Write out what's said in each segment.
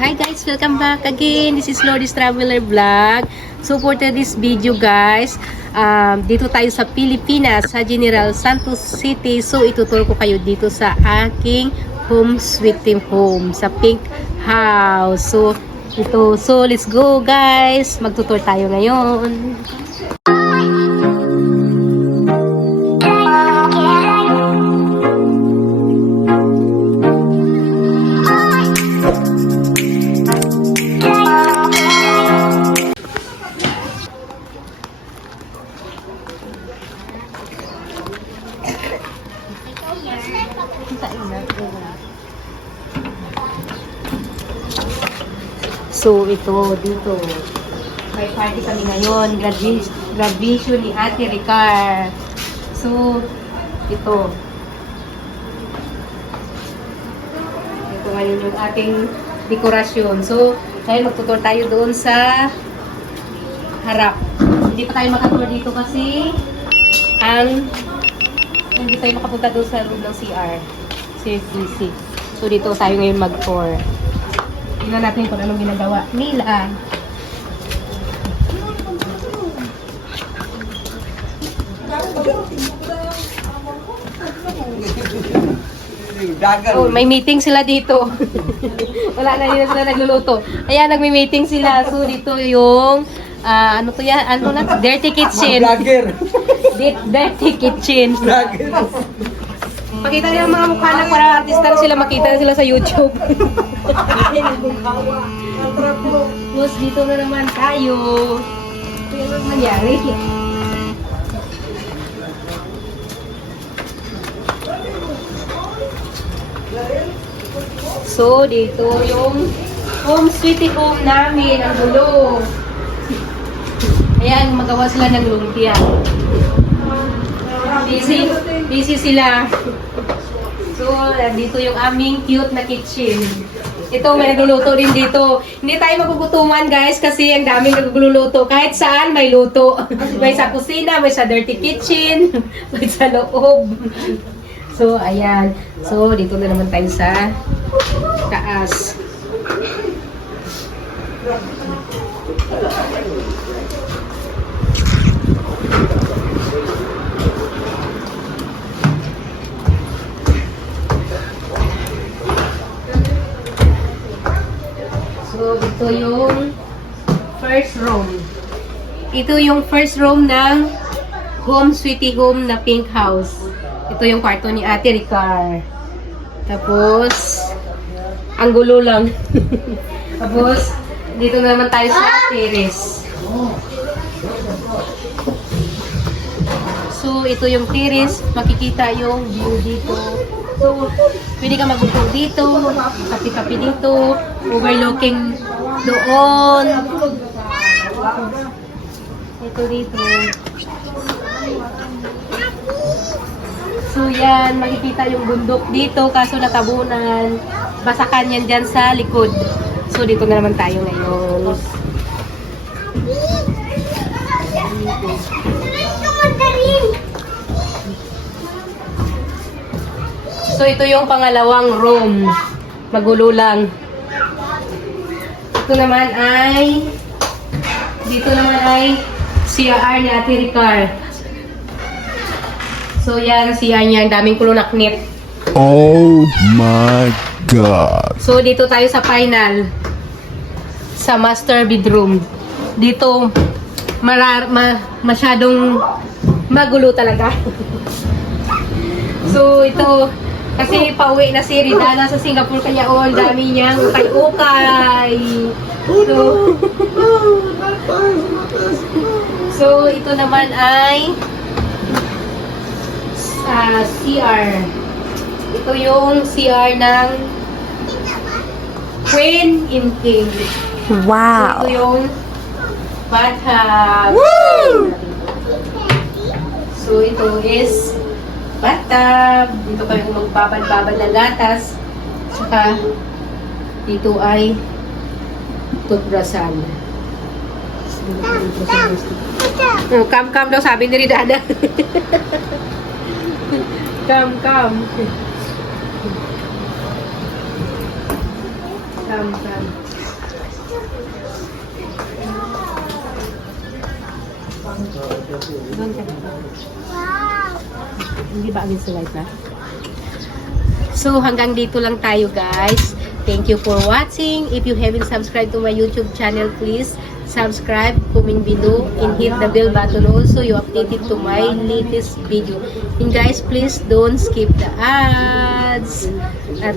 Hi guys, welcome back again. This is Lourdes Traveler Vlog. So for this video guys, dito tayo sa Pilipinas, sa General Santos City. So ituturo ko kayo dito sa aking home sweet home, sa Pink House. So let's go guys. Magtutour tayo ngayon. So, dito. May party kami ngayon. Graduation ni Ate Ricar. So, ito. Ito ngayon yung ating dekorasyon. So, ngayon magtutur tayo doon sa harap. Hindi pa tayo makatur dito kasi hindi tayo makapunta doon sa room ng CR. CFDC. So, dito tayo ngayon mag-tour. Tingnan natin kung anong ginagawa nila. Oh, may meeting sila dito. Wala na yun sila nagluluto. Ayan, nagme-meeting sila. So, dito yung ano to yan? Ano na? Dirty kitchen. Dirty kitchen. Pakita niyo ang mga mukha na para artista sila, makita na sila sa YouTube. Tapos dito na naman tayo. Ito yung nangyari. So, dito yung home sweet home namin, ang gulo. Ayan, magawa sila ng lumpia. Busy sila. So, dito yung aming cute na kitchen. Ito, may nagluluto din dito. Hindi tayo magugutuman guys kasi ang daming nagluluto. Kahit saan may luto. May sa kusina, may sa dirty kitchen, may sa loob. So, ayan. So, dito na naman tayo sa taas. So, ito yung first room. Ito yung first room ng home sweetie home na Pink House. Ito yung kwarto ni Ate Ricar. Tapos, ang gulo lang. Tapos, dito na naman tayo sa terrace. So, ito yung terrace. Makikita yung view dito. So, pwede ka magupo dito, kapi-kapi dito, overlooking doon. Ito dito. So, yan, makikita yung bundok dito, kaso natabunan. Basakan yan dyan sa likod. So, dito na naman tayo ngayon. So, ito yung pangalawang room. Magulo lang. Dito naman ay CR ni Ate Ricar. So, yan, CR niya. Ang daming kulunaknit. Oh my God! So, dito tayo sa final. Sa master bedroom. Dito, masyadong magulo talaga. So, ito, kasi pauwi na si Ridana sa Singapore kaya ang dami niyang ukay-ukay. So, ito naman ay CR. Ito yung CR ng Queen and King. Wow! So, ito yung bathtub. Woo! So, ito is bathtub. Dito kayo magbabad-babad ng gatas. Saka, dito ay toothbrushan. Oh, come daw sabi ni Ridana. Come. Come. Doon ka. Hindi ba against the light na? So, hanggang dito lang tayo, guys. Thank you for watching. If you haven't subscribed to my YouTube channel, please subscribe, comment below, and hit the bell button also. You updated to my latest video. And guys, please don't skip the ads. At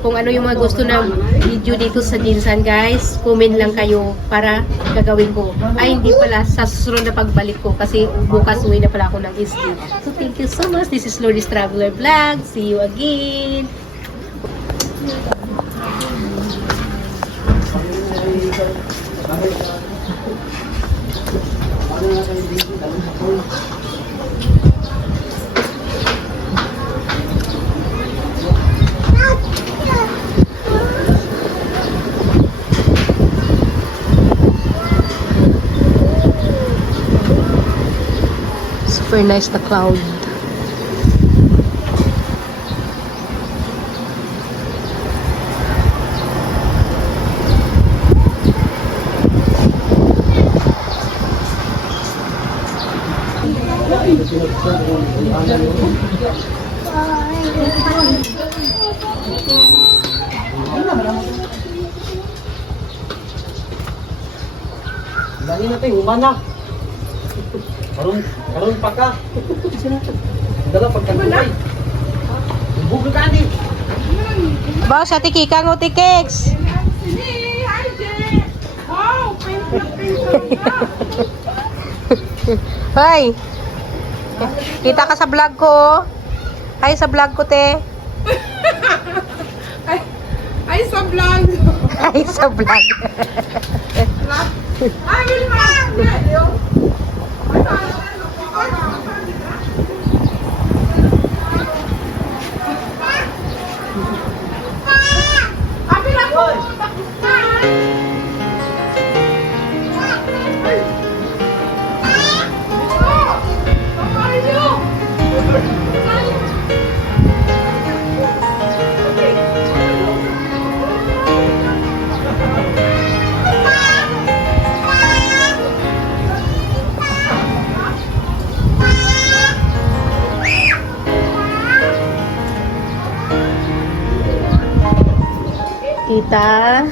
kung ano yung mga gusto ng video dito sa Jinsan, guys, comment lang kayo para gagawin ko. Ay, hindi pala sa susunod na pagbalik ko kasi bukas uwi na pala ako ng SD. So, thank you so much. This is Lourdes Traveler Vlog. See you again. Super nice the cloud. Dali na tayo, umana. Karun pa ka. Dala pagkakulay. Bugo ka ni. Ba, sa tikika ng tikeks. Hoy! Kita ka sa vlog ko. Ay, sa vlog ko, te. Ay, sa vlog. Ay, sa vlog. Ay, will Tita.